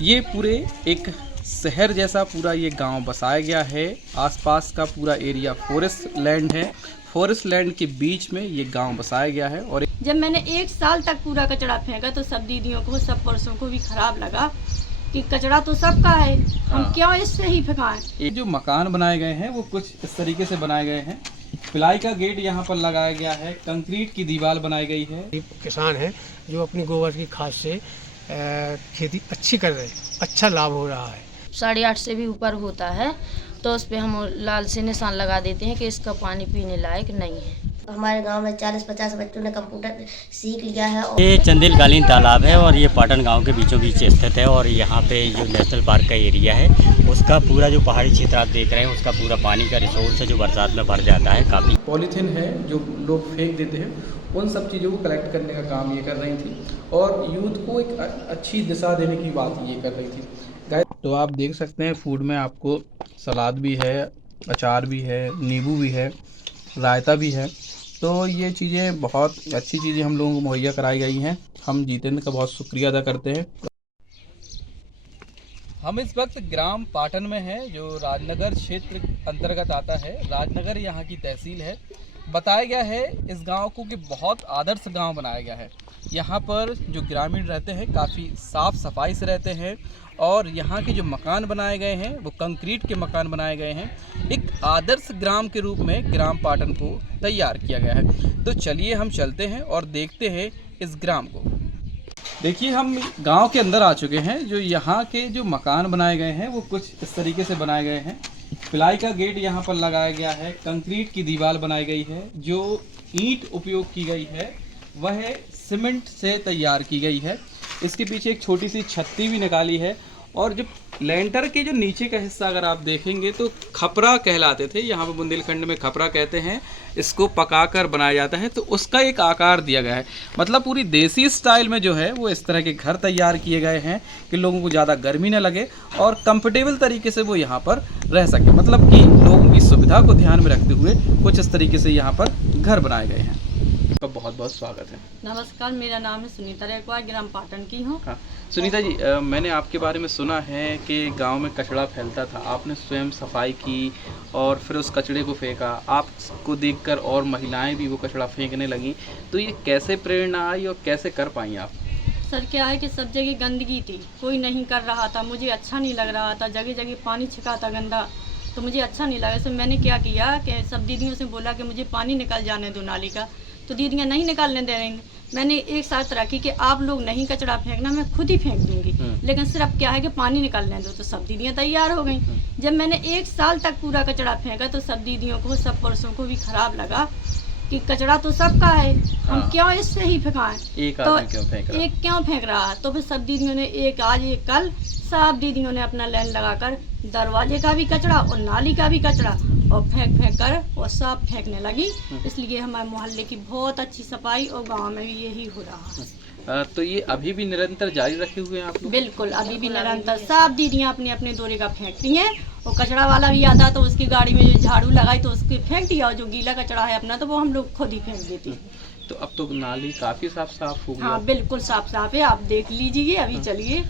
ये पूरे एक शहर जैसा पूरा ये गांव बसाया गया है। आसपास का पूरा एरिया फॉरेस्ट लैंड है। फॉरेस्ट लैंड के बीच में ये गांव बसाया गया है। और जब मैंने 1 साल तक पूरा कचरा फेंका तो सब दीदियों को, सब पुरुषों को भी खराब लगा कि कचरा तो सबका है, हम क्यों इससे ही फेंकाएं। ये जो मकान बनाए गए हैं वो कुछ इस तरीके से बनाए गए हैं। प्लाई का गेट यहाँ पर लगाया गया है, कंक्रीट की दीवार बनाई गई है। किसान हैं जो अपनी गोबर की खाद से खेती अच्छी कर रहे हैं, अच्छा लाभ हो रहा है। 8.5 से भी ऊपर होता है तो उस पर हम लाल से निशान लगा देते हैं कि इसका पानी पीने लायक नहीं है। हमारे गांव में 40-50 बच्चों ने कंप्यूटर सीख लिया है। ये चंदेलकालीन तालाब है और ये पाटन गांव के बीचों बीच स्थित है। और यहाँ पे जो नेशनल पार्क का एरिया है उसका पूरा जो पहाड़ी क्षेत्र आप देख रहे हैं उसका पूरा पानी का रिसोर्स है जो बरसात में भर जाता है। काफ़ी पॉलीथीन है जो लोग फेंक देते हैं, उन सब चीज़ों को कलेक्ट करने का काम ये कर रही थी और यूथ को एक अच्छी दिशा देने की बात ये कर रही थी। तो आप देख सकते हैं फूड में आपको सलाद भी है, अचार भी है, नींबू भी है, रायता भी है। तो ये चीज़ें बहुत अच्छी चीज़ें हम लोगों को मुहैया कराई गई हैं। हम जितेंद्र का बहुत शुक्रिया अदा करते हैं। हम इस वक्त ग्राम पाटन में हैं जो राजनगर क्षेत्र अंतर्गत आता है। राजनगर यहाँ की तहसील है। बताया गया है इस गांव को कि बहुत आदर्श गांव बनाया गया है। यहाँ पर जो ग्रामीण रहते हैं काफ़ी साफ़ सफाई से रहते हैं और यहाँ के जो मकान बनाए गए हैं वो कंक्रीट के मकान बनाए गए हैं। एक आदर्श ग्राम के रूप में ग्राम पाटन को तैयार किया गया है। तो चलिए हम चलते हैं और देखते हैं इस ग्राम को। देखिए हम गांव के अंदर आ चुके हैं। जो यहाँ के जो मकान बनाए गए हैं वो कुछ इस तरीके से बनाए गए हैं। प्लाई का गेट यहाँ पर लगाया गया है, कंक्रीट की दीवार बनाई गई है। जो ईंट उपयोग की गई है वह सीमेंट से तैयार की गई है। इसके पीछे एक छोटी सी छत्ती भी निकाली है। और जो लेंटर के जो नीचे का हिस्सा अगर आप देखेंगे तो खपरा कहलाते थे, यहाँ पर बुंदेलखंड में खपरा कहते हैं। इसको पकाकर बनाया जाता है तो उसका एक आकार दिया गया है। मतलब पूरी देसी स्टाइल में जो है वो इस तरह के घर तैयार किए गए हैं कि लोगों को ज़्यादा गर्मी ना लगे और कंफर्टेबल तरीके से वो यहाँ पर रह सके। मतलब कि लोगों की सुविधा को ध्यान में रखते हुए कुछ इस तरीके से यहाँ पर घर बनाए गए हैं। आपका बहुत बहुत स्वागत है। नमस्कार, मेरा नाम है सुनीता रेकवार, ग्राम पाटन की हूँ। हाँ सुनीता जी, मैंने आपके बारे में सुना है कि गांव में कचरा फैलता था, आपने स्वयं सफाई की और फिर उस कचरे को फेंका। आपको देखकर और महिलाएं भी वो कचरा फेंकने लगीं। तो ये कैसे प्रेरणा आई और कैसे कर पाई आप? सर क्या है कि सब जगह गंदगी थी, कोई नहीं कर रहा था, मुझे अच्छा नहीं लग रहा था। जगह जगह पानी छिका था गंदा, तो मुझे अच्छा नहीं लगा। इसमें मैंने क्या किया कि सब दीदियों से बोला कि मुझे पानी निकल जाने दो नाली का, तो दीदियाँ नहीं निकालने दे रही। मैंने एक साथ रखी कि आप लोग नहीं कचरा फेंकना, मैं खुद ही फेंक दूंगी, लेकिन सिर्फ क्या है कि पानी निकालने दो। तो सब दीदियाँ तैयार हो गई। जब मैंने 1 साल तक पूरा कचरा फेंका तो सब दीदियों को, सब पुरुषों को भी खराब लगा कि कचरा तो सबका है, हम क्यों इससे ही फेंकाएं। तो एक क्यों फेंक रहा। तो फिर सब दीदियों ने एक आज एक कल सब दीदियों ने अपना लाइन लगाकर दरवाजे का भी कचरा और नाली का भी कचरा और फेंक कर और सब फेंकने लगी। इसलिए हमारे मोहल्ले की बहुत अच्छी सफाई और गांव में भी यही हो रहा है। तो ये अभी भी निरंतर जारी रखे हुए हैं आप लोग? बिल्कुल, अभी भी निरंतर सब दीदियाँ अपने अपने दौरे का फेंकती हैं। और कचरा वाला भी आता तो उसकी गाड़ी में जो झाड़ू लगाई तो उसके फेंक दिया, और जो गीला कचरा है अपना तो वो हम लोग खुद ही फेंक देती हैं। तो अब तो नाली काफी साफ हो गई। हाँ बिल्कुल साफ है, आप देख लीजिए। अभी चलिए,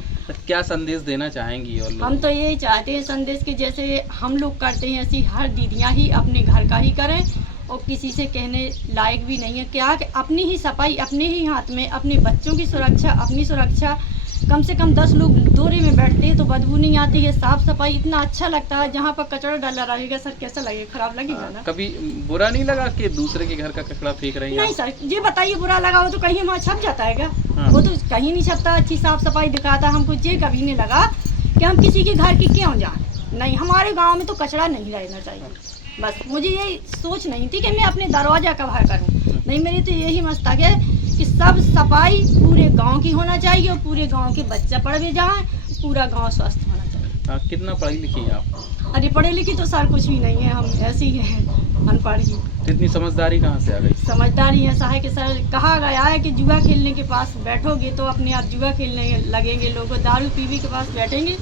क्या संदेश देना चाहेंगी? और हम तो यही चाहते हैं संदेश कि जैसे हम लोग करते हैं ऐसी हर दीदियाँ ही अपने घर का ही करें और किसी से कहने लायक भी नहीं है। क्या कि अपनी ही सफाई अपने ही हाथ में, अपने बच्चों की सुरक्षा, अपनी सुरक्षा। कम से कम 10 लोग दौरे में बैठते हैं तो बदबू नहीं आती है। साफ सफाई इतना अच्छा लगता है। जहाँ पर कचरा डाला रहेगा सर कैसा लगेगा, खराब लगेगा ना। कभी बुरा नहीं लगा कि दूसरे के घर का कचरा फेंक रही हैं? नहीं सर, ये बताइए बुरा लगा हो तो कहीं वहाँ छप जाता है क्या? वो तो कहीं नहीं छपता। अच्छी साफ सफाई दिखाता। हमको ये कभी नहीं लगा कि हम किसी के घर की क्यों जाए। नहीं, हमारे गाँव में तो कचरा नहीं रहना चाहिए। बस मुझे ये सोच नहीं थी कि मैं अपने दरवाजा का बाहर करूँ। नहीं, मेरी तो यही मस्तक है कि सब सफाई पूरे गांव की होना चाहिए और पूरे गांव के बच्चे पढ़ भी जाएं, पूरा गांव स्वस्थ होना चाहिए। कितना पढ़ी लिखी हैं आप? अरे पढ़े लिखी तो सर कुछ भी नहीं है, हम ऐसे ही हैं, अनपढ़ ही। इतनी समझदारी कहाँ से आ गई? समझदारी ऐसा है कि सर कहा गया है कि जुआ खेलने के पास बैठोगे तो अपने आप जुआ खेलने लगेंगे। लोग दारू पीवी के पास बैठेंगे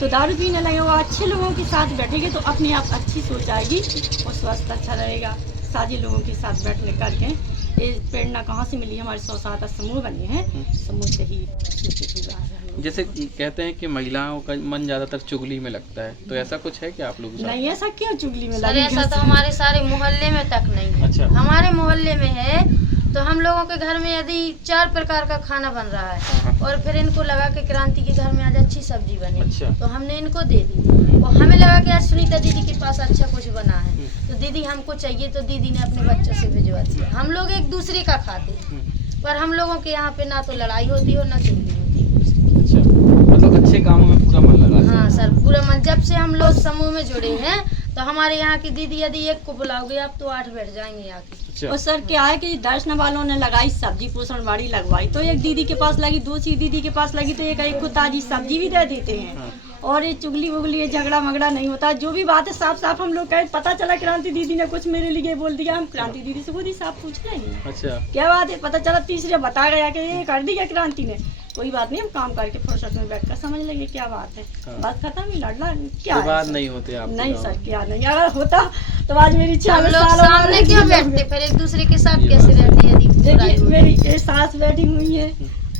तो दारू पीने लगे। वो अच्छे लोगों के साथ बैठेंगे तो अपने आप अच्छी सोच आएगी और स्वास्थ्य अच्छा रहेगा। साझी लोगों के साथ बैठने करके ये प्रेरणा कहाँ से मिली? हमारे 100-7 समूह बने हैं, समूह से ही हुआ है। जैसे कहते हैं कि महिलाओं का मन ज़्यादातर चुगली में लगता है, तो ऐसा कुछ है क्या आप लोग? नहीं, ऐसा क्यों चुगली में सर लगेगा? ऐसा तो हमारे सारे मोहल्ले में तक नहीं है। अच्छा। हमारे मोहल्ले में है तो हम लोगों के घर में यदि 4 प्रकार का खाना बन रहा है और फिर इनको लगा कि क्रांति के घर में आज अच्छी सब्जी बनी, अच्छा। तो हमने इनको दे दी और हमें लगा कि आज सुनीता दीदी के पास अच्छा कुछ बना है तो दीदी हमको चाहिए, तो दीदी ने अपने बच्चों से भिजवा दिया। हम लोग एक दूसरे का खाते हैं, पर हम लोगों के यहाँ पे ना तो लड़ाई होती है और ना चुगली होती है। अच्छा, मतलब अच्छे कामों में पूरा मन लगा है। हाँ सर, पूरा मन। जब से हम लोग समूह में जुड़े हैं तो हमारे यहाँ की दीदी यदि एक को बुलाओगे आप तो 8 बैठ जाएंगे आके। अच्छा। और सर क्या है कि दर्शन वालों ने लगाई सब्जी पोषण बाड़ी लगवाई, तो एक दीदी के पास लगी, दूसरी दीदी के पास लगी, तो एक को ताजी सब्जी भी दे देते हैं। और ये चुगली वुगली ये झगड़ा मगड़ा नहीं होता, जो भी बात है साफ साफ हम लोग कहें। पता चला क्रांति दीदी ने कुछ मेरे लिए बोल दिया, हम क्रांति दीदी से खुद ही साफ पूछ रहे हैं। अच्छा, क्या बात है? पता चला तीसरे बता गया कि ये कर दिया क्रांति ने, कोई बात नहीं, हम काम करके फुर्सत में बैठ कर समझ लेंगे क्या बात है। हाँ। बात खत्म ही, लड़ना क्या है? बात नहीं होते आप? नहीं सर, क्या नहीं, अगर होता तो आज मेरी हम 40 लोग साल सामने क्यों बैठते, फिर एक दूसरे के साथ कैसे रहते यदि देखिए लड़ाई हो? मेरी ये सास बैठी हुई है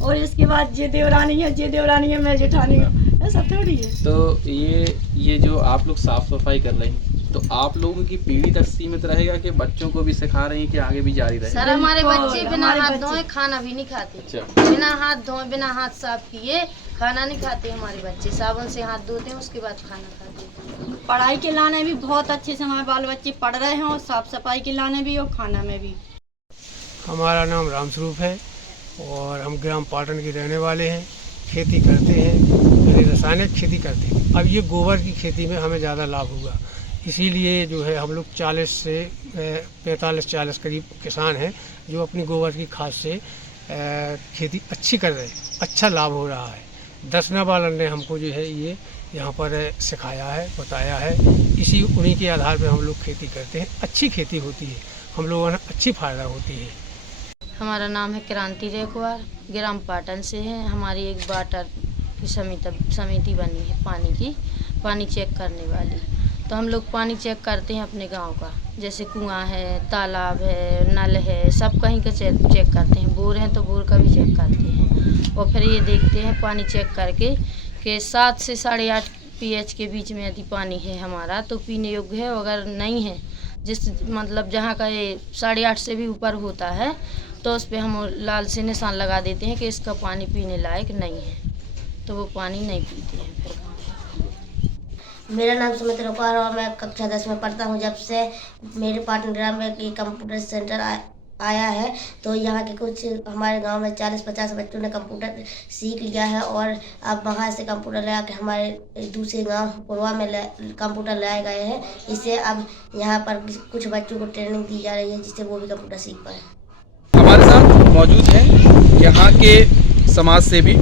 और इसके बाद ये देवरानी है, ये देवरानी है, मैं जेठानी हूँ, ऐसा थोड़ी है। तो ये जो आप लोग साफ सफाई कर रहे हैं, तो आप लोगों की पीढ़ी तक सीमित रहेगा कि बच्चों को भी सिखा रही हैं कि आगे भी जारी रहे? सर हमारे बिल्कुल, बच्चे बिना हमारे हाथ बच्चे- धोए खाना भी नहीं खाते। अच्छा। बिना हाथ धोए, बिना हाथ साफ किए खाना नहीं खाते हमारे बच्चे। साबुन से हाथ धोते हैं, उसके बाद खाना खाते हैं। पढ़ाई के लाने भी बहुत अच्छे से हमारे बाल बच्चे पढ़ रहे हैं और साफ सफाई के लाने भी और खाना में भी। हमारा नाम रामस्वरूप है और हम ग्राम पाटन के रहने वाले हैं। खेती करते हैं, पहले रासायनिक खेती करते हैं, अब ये गोबर की खेती में हमें ज़्यादा लाभ हुआ, इसीलिए जो है हम लोग 40 से 45-40 करीब किसान हैं जो अपनी गोबर की खाद से खेती अच्छी कर रहे हैं, अच्छा लाभ हो रहा है। दर्शना बालन ने हमको जो है ये यहाँ पर सिखाया है, बताया है, इसी उन्हीं के आधार पर हम लोग खेती करते हैं। अच्छी खेती होती है, हम लोगों ने अच्छी फायदा होती है। हमारा नाम है क्रांति रेखवार, ग्राम पाटन से है। हमारी एक वाटर की समिति बनी है, पानी चेक करने वाली। तो हम लोग पानी चेक करते हैं अपने गांव का, जैसे कुआं है, तालाब है, नल है, सब कहीं का चेक करते हैं। बोर है तो बोर का भी चेक करते हैं और फिर ये देखते हैं पानी चेक करके कि 7 से 8.5 pH के बीच में यदि पानी है हमारा तो पीने योग्य है। अगर नहीं है, जिस मतलब जहाँ का ये 8.5 से भी ऊपर होता है तो उस पर हम लाल से निशान लगा देते हैं कि इसका पानी पीने लायक नहीं है, तो वो पानी नहीं पीते हैं फिर। मेरा नाम सुमित रुपार और मैं कक्षा 10 में पढ़ता हूँ। जब से मेरे पाटन ग्राम में ये कंप्यूटर सेंटर आया है तो यहाँ के कुछ हमारे गांव में 40-50 बच्चों ने कंप्यूटर सीख लिया है और अब वहाँ से कंप्यूटर ले आके हमारे दूसरे गांव पुरवा में कंप्यूटर लाए गए हैं। इससे अब यहाँ पर कुछ बच्चों को ट्रेनिंग दी जा रही है जिससे वो भी कंप्यूटर सीख पाए। हमारे साथ मौजूद हैं यहाँ के समाज सेवी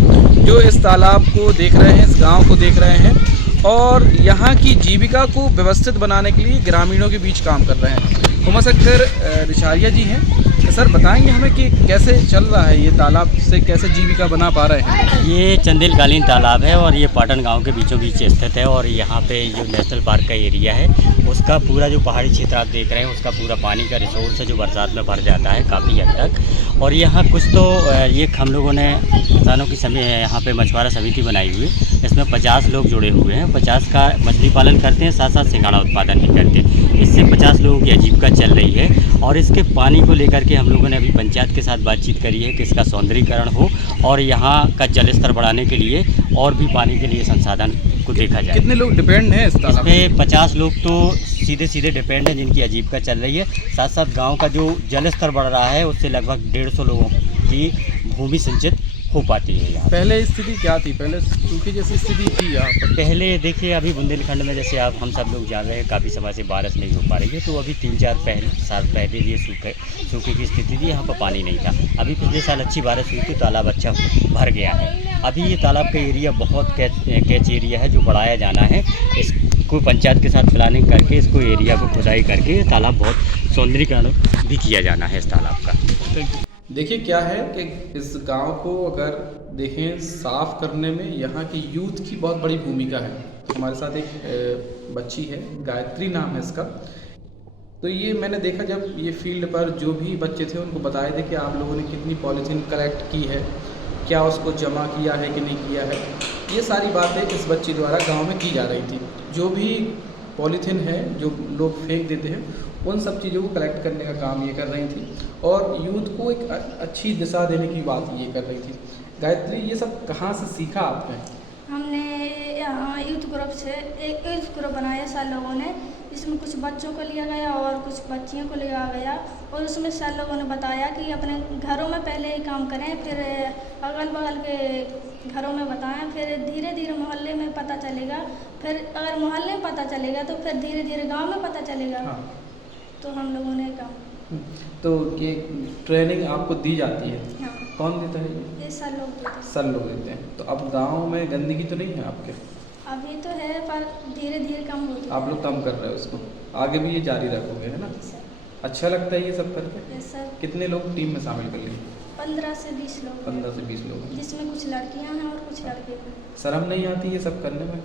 जो इस तालाब को देख रहे हैं, इस गांव को देख रहे हैं और यहाँ की जीविका को व्यवस्थित बनाने के लिए ग्रामीणों के बीच काम कर रहे हैं। उमस अख्तर रिशारिया जी हैं, तो सर बताएंगे हमें कि कैसे चल रहा है ये तालाब, से कैसे जीविका बना पा रहे हैं? ये चंदेलकालीन तालाब है और ये पाटन गांव के बीचों बीच स्थित है और यहाँ पे जो नेशनल पार्क का एरिया है उसका पूरा जो पहाड़ी क्षेत्र आप देख रहे हैं उसका पूरा पानी का रिसोर्स है जो बरसात में भर जाता है काफ़ी हद तक। और यहाँ कुछ तो ये हम लोगों ने किसानों की यहाँ पे मछुआरा समिति बनाई हुई, इसमें 50 लोग जुड़े हुए हैं। 50 का मछली पालन करते हैं, साथ साथ सिंघाड़ा उत्पादन भी करते हैं। इससे 50 लोगों की आजीविका चल रही है और इसके पानी को लेकर के हम लोगों ने अभी पंचायत के साथ बातचीत करी है कि इसका सौंदर्यीकरण हो और यहाँ का जल स्तर बढ़ाने के लिए और भी पानी के लिए संसाधन को देखा जाए। कितने लोग डिपेंड हैं इस तालाब पे? 50 लोग तो सीधे डिपेंड हैं जिनकी आजीविका चल रही है। साथ साथ गांव का जो जल स्तर बढ़ रहा है उससे लगभग 150 लोगों की भूमि सिंचित हो पाती है यहाँ। पहले स्थिति क्या थी? पहले सूखे जैसी स्थिति थी यहाँ पर? पहले देखिए अभी बुंदेलखंड में जैसे आप हम सब लोग जान रहे हैं काफ़ी समय से बारिश नहीं हो पा रही है, तो अभी 3-4 साल पहले ये सूखे की स्थिति थी, यहाँ पर पानी नहीं था। अभी पिछले साल अच्छी बारिश हुई थी, तालाब अच्छा भर गया है। अभी ये तालाब का एरिया बहुत कैच एरिया है जो बढ़ाया जाना है। इसको पंचायत के साथ प्लानिंग करके इसको एरिया को खुदाई करके तालाब बहुत सौंदर्यीकरण भी किया जाना है इस तालाब का। देखिए क्या है कि इस गांव को अगर देखें साफ करने में यहाँ की यूथ की बहुत बड़ी भूमिका है। तो हमारे साथ एक बच्ची है, गायत्री नाम है इसका। तो ये मैंने देखा जब ये फील्ड पर जो भी बच्चे थे उनको बताए थे कि आप लोगों ने कितनी पॉलीथीन कलेक्ट की है, क्या उसको जमा किया है कि नहीं किया है, ये सारी बातें इस बच्ची द्वारा गांव में की जा रही थी। जो भी पॉलीथीन है जो लोग फेंक देते हैं उन सब चीज़ों को कलेक्ट करने का काम ये कर रही थी और यूथ को एक अच्छी दिशा देने की बात ये कर रही थी। गायत्री, ये सब कहाँ से सीखा आपने? हमने यहाँ यूथ ग्रुप से एक यूथ ग्रुप बनाया सर लोगों ने, जिसमें कुछ बच्चों को लिया गया और कुछ बच्चियों को लिया गया और उसमें सर लोगों ने बताया कि अपने घरों में पहले ही काम करें, फिर अगल बगल के घरों में बताएं, फिर धीरे धीरे मोहल्ले में पता चलेगा, फिर अगर मोहल्ले में पता चलेगा तो फिर धीरे धीरे गांव में पता चलेगा। हाँ। तो हम लोगों ने काम। तो ये ट्रेनिंग आपको दी जाती है? हाँ। कौन देता है ये सर लोग देते हैं। सर लोग देते हैं। तो अब गांव में गंदगी तो नहीं है आपके? अभी तो है पर धीरे धीरे कम होती है। आप लोग कम कर रहे हो उसको, आगे भी ये जारी रखोगे, है ना? अच्छा लगता है ये सब करके? सर कितने लोग टीम में शामिल कर लिए? 15 से 20 लोग, 15 से 20 लोग, जिसमें कुछ लड़कियां हैं और कुछ लड़के हैं। शर्म नहीं आती ये सब करने में?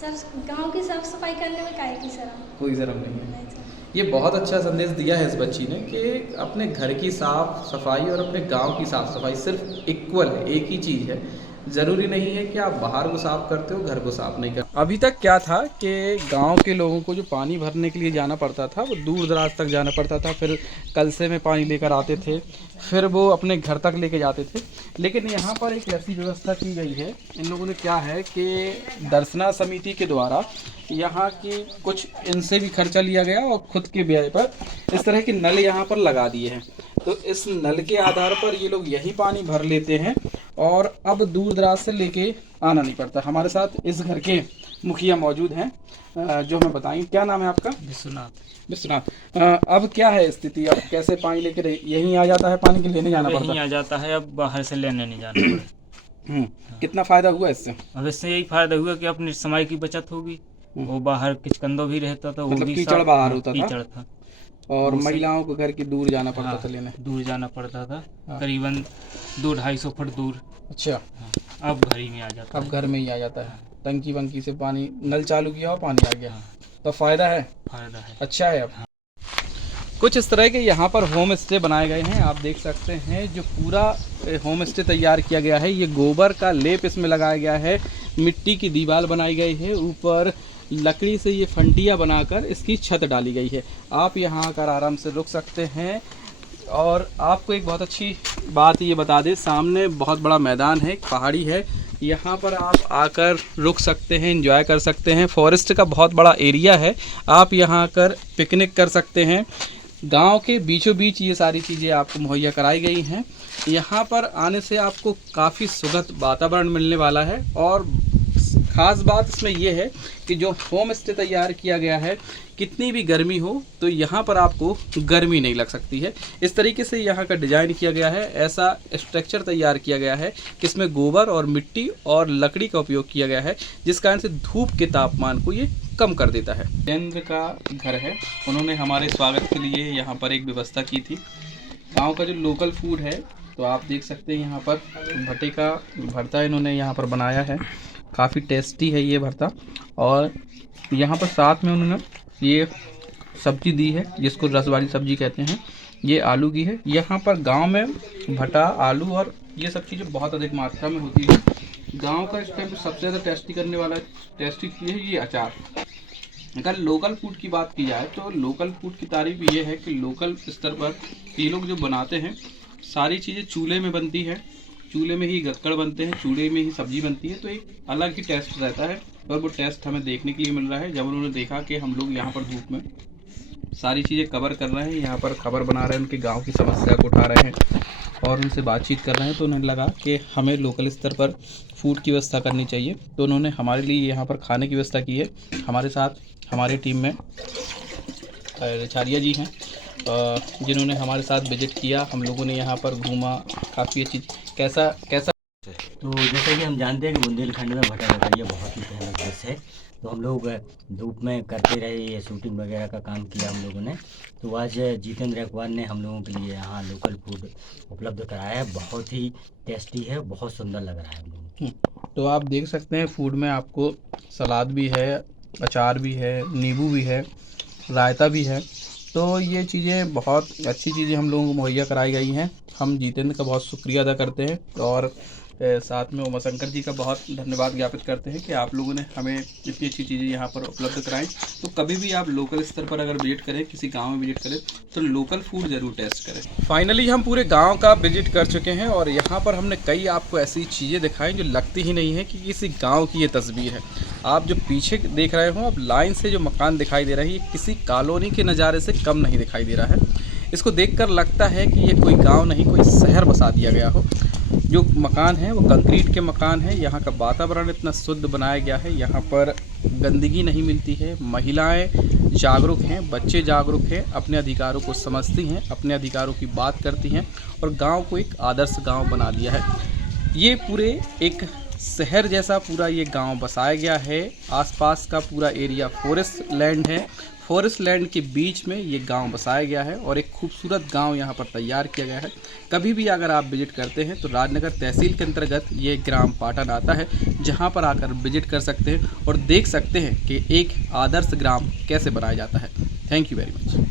सर गांव की साफ सफाई करने में काहे की शर्म? कोई शर्म नहीं है। नहीं सर। ये बहुत अच्छा संदेश दिया है इस बच्ची ने कि अपने घर की साफ सफाई और अपने गांव की साफ सफाई सिर्फ इक्वल है, एक ही चीज़ है। ज़रूरी नहीं है कि आप बाहर को साफ करते हो घर को साफ नहीं करते। अभी तक क्या था कि गांव के लोगों को जो पानी भरने के लिए जाना पड़ता था वो दूर दराज तक जाना पड़ता था, फिर कलसे में पानी लेकर आते थे, फिर वो अपने घर तक लेके जाते थे। लेकिन यहाँ पर एक ऐसी व्यवस्था की गई है, इन लोगों ने क्या है कि दर्शना समिति के द्वारा यहाँ की कुछ इनसे भी खर्चा लिया गया और खुद के व्यय पर इस तरह के नल यहाँ पर लगा दिए हैं। तो इस नल के आधार पर ये लोग यही पानी भर लेते हैं और अब दूर दराज से लेके आना नहीं पड़ता। हमारे साथ इस घर के मुखिया मौजूद हैं जो हमें बताएंगे। क्या नाम है आपका? विश्वनाथ। अब क्या है स्थिति? अब कैसे पानी लेकर यहीं आ जाता है पानी के लेने जाना पड़ता है? यहीं आ जाता है, अब बाहर से लेने नहीं जाना पड़े। कितना फायदा हुआ इससे? अब इससे यही फायदा हुआ कि अपने समय की बचत होगी। वो बाहर किचकंदो भी रहता था, वो मतलब भी कीचड़ बाहर होता था? कीचड़ था और महिलाओं को घर की दूर जाना पड़ता था लेने? दूर जाना पड़ता था, करीबन 200-250 फुट दूर। अच्छा। अब घर ही में आ जाता अब घर में ही आ जाता है, टंकी वंकी से पानी, नल चालू किया और पानी आ गया। तो फायदा है? फायदा है, अच्छा है। अब कुछ इस तरह के यहाँ पर होम स्टे बनाए गए हैं, आप देख सकते हैं। जो पूरा होम स्टे तैयार किया गया है, ये गोबर का लेप इसमें लगाया गया है, मिट्टी की दीवार बनाई गई है, ऊपर लकड़ी से ये फंटियाँ बनाकर इसकी छत डाली गई है। आप यहाँ आकर आराम से रुक सकते हैं। और आपको एक बहुत अच्छी बात ये बता दें, सामने बहुत बड़ा मैदान है, एक पहाड़ी है, यहाँ पर आप आकर रुक सकते हैं, एंजॉय कर सकते हैं। फॉरेस्ट का बहुत बड़ा एरिया है, आप यहाँ आकर पिकनिक कर सकते हैं। गांव के बीचों बीच ये सारी चीज़ें आपको मुहैया कराई गई हैं। यहाँ पर आने से आपको काफ़ी सुखद वातावरण मिलने वाला है। और ख़ास बात इसमें यह है कि जो होम स्टे तैयार किया गया है, कितनी भी गर्मी हो तो यहाँ पर आपको गर्मी नहीं लग सकती है। इस तरीके से यहाँ का डिज़ाइन किया गया है, ऐसा स्ट्रक्चर तैयार किया गया है कि इसमें गोबर और मिट्टी और लकड़ी का उपयोग किया गया है, जिस कारण से धूप के तापमान को ये कम कर देता है। केंद्र का घर है, उन्होंने हमारे स्वागत के लिए यहाँ पर एक व्यवस्था की थी। गाँव का जो लोकल फूड है, तो आप देख सकते हैं यहाँ पर भट्टे का भरता इन्होंने यहाँ पर बनाया है, काफ़ी टेस्टी है ये भरता। और यहाँ पर साथ में उन्होंने ये सब्जी दी है, जिसको रस वाली सब्जी कहते हैं, ये आलू की है। यहाँ पर गांव में भटा, आलू और ये सब चीज़ें बहुत अधिक मात्रा में होती है। गांव का इस टाइम पर सबसे ज़्यादा टेस्टी करने वाला टेस्टी चीज़ है ये अचार। अगर लोकल फूड की बात की जाए तो लोकल फूड की तारीफ ये है कि लोकल स्तर पर ये लोग जो बनाते हैं, सारी चीज़ें चूल्हे में बनती है, चूल्हे में ही गक्कड़ बनते हैं, चूल्हे में ही सब्जी बनती है, तो एक अलग ही टेस्ट रहता है। और वो टेस्ट हमें देखने के लिए मिल रहा है जब उन्होंने देखा कि हम लोग यहाँ पर धूप में सारी चीज़ें कवर कर रहे हैं, यहाँ पर खबर बना रहे हैं, उनके गांव की समस्या को उठा रहे हैं और उनसे बातचीत कर रहे हैं। तो उन्हें लगा कि हमें लोकल स्तर पर फूड की व्यवस्था करनी चाहिए, तो उन्होंने हमारे लिए यहाँ पर खाने की व्यवस्था की है। हमारे साथ हमारी टीम में रिचारिया जी हैं, जिन्होंने हमारे साथ विजिट किया, हम लोगों ने यहाँ पर घूमा, काफ़ी अच्छी। कैसा तो जैसे कि हम जानते हैं कि बुंदेलखंड में भटा भटाइया बहुत ही फेमस डिश है, तो हम लोग धूप में करते रहे, ये शूटिंग वगैरह का काम किया हम लोगों ने। तो आज जितेंद्र रेखवार ने हम लोगों के लिए यहाँ लोकल फूड उपलब्ध कराया है, बहुत ही टेस्टी है, बहुत सुंदर लग रहा है हम लोगों। तो आप देख सकते हैं फूड में आपको सलाद भी है, अचार भी है, नींबू भी है, रायता भी है, तो ये चीज़ें बहुत अच्छी चीज़ें हम लोगों को मुहैया कराई गई हैं। हम जितेंद्र का बहुत शुक्रिया अदा करते हैं और साथ में उमाशंकर जी का बहुत धन्यवाद ज्ञापित करते हैं कि आप लोगों ने हमें इतनी अच्छी चीज़ें यहाँ पर उपलब्ध कराएं। तो कभी भी आप लोकल स्तर पर अगर विजिट करें, किसी गांव में विजिट करें, तो लोकल फूड ज़रूर टेस्ट करें। फाइनली हम पूरे गांव का विजिट कर चुके हैं और यहाँ पर हमने कई आपको ऐसी चीज़ें दिखाई जो लगती ही नहीं है कि किसी गाँव की ये तस्वीर है। आप जो पीछे देख रहे हो, आप लाइन से जो मकान दिखाई दे रहा है, ये किसी कॉलोनी के नज़ारे से कम नहीं दिखाई दे रहा है। इसको देखकर लगता है कि ये कोई गांव नहीं, कोई शहर बसा दिया गया हो। जो मकान है वो कंक्रीट के मकान है। यहाँ का वातावरण इतना शुद्ध बनाया गया है, यहाँ पर गंदगी नहीं मिलती है। महिलाएं जागरूक हैं, बच्चे जागरूक हैं, अपने अधिकारों को समझती हैं, अपने अधिकारों की बात करती हैं और गांव को एक आदर्श गांव बना दिया है। ये पूरे एक शहर जैसा पूरा ये गांव बसाया गया है। आसपास का पूरा एरिया फॉरेस्ट लैंड है। फॉरेस्ट लैंड के बीच में ये गांव बसाया गया है और एक खूबसूरत गांव यहाँ पर तैयार किया गया है। कभी भी अगर आप विजिट करते हैं तो राजनगर तहसील के अंतर्गत ये ग्राम पाटन आता है, जहाँ पर आकर विजिट कर सकते हैं और देख सकते हैं कि एक आदर्श ग्राम कैसे बनाया जाता है। Thank you very much.